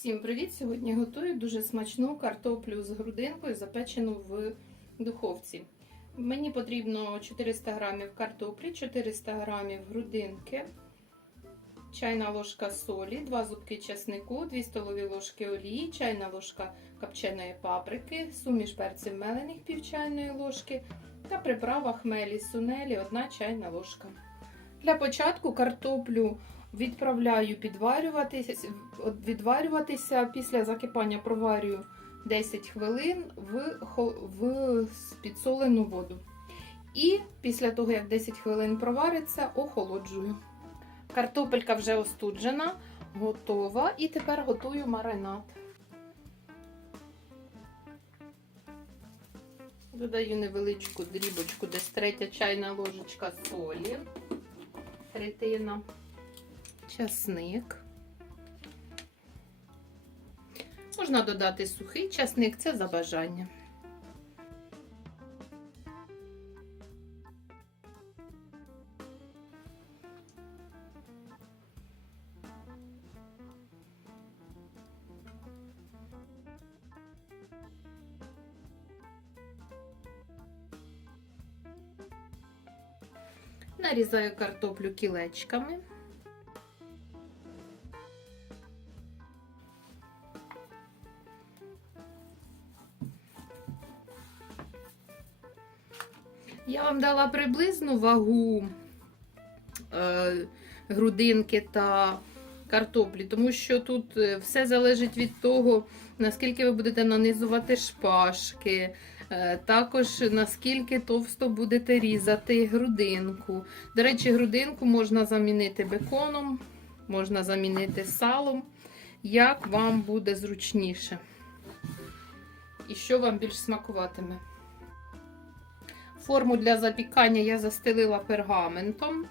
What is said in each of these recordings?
Всім привіт! Сьогодні готую дуже смачну картоплю з грудинкою, запечену в духовці. Мені потрібно 400 г картоплі, 400 г грудинки, чайна ложка солі, 2 зубки чеснику, 2 столові ложки олії, чайна ложка копченої паприки, суміш перців мелених пів чайної ложки та приправа хмелі сунелі 1 чайна ложка. Для початку картоплю відправляю підварюватися, відварюватися. Після закипання проварюю 10 хвилин в, в підсолену воду. І після того, як 10 хвилин провариться, охолоджую. Картопелька вже остуджена, готова. І тепер готую маринад. Додаю невеличку дрібочку, десь третя чайна ложечка солі, третина часник. Можна додати сухий часник, це за бажання. Нарізаю картоплю кілечками. Я вам дала приблизну вагу е, грудинки та картоплі, тому що тут е, все залежить від того, наскільки ви будете нанизувати шпажки, е, також наскільки товсто будете різати грудинку. До речі, грудинку можна замінити беконом, можна замінити салом, як вам буде зручніше. І що вам більш смакуватиме. Форму для запікання я застелила пергаментом.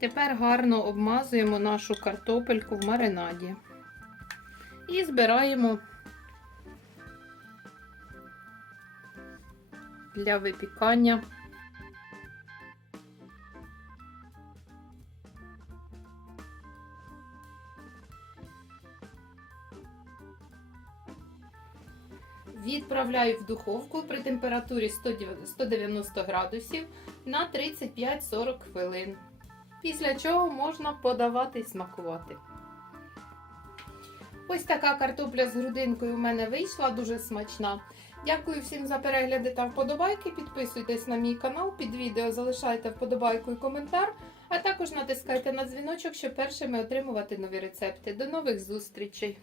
Тепер гарно обмазуємо нашу картопельку в маринаді. І збираємо для випікання. Відправляю в духовку при температурі 190 градусів на 35-40 хвилин. Після чого можна подавати і смакувати. Ось така картопля з грудинкою у мене вийшла, дуже смачна. Дякую всім за перегляди та вподобайки. Підписуйтесь на мій канал, під відео залишайте вподобайку і коментар, а також натискайте на дзвіночок, щоб першими отримувати нові рецепти. До нових зустрічей!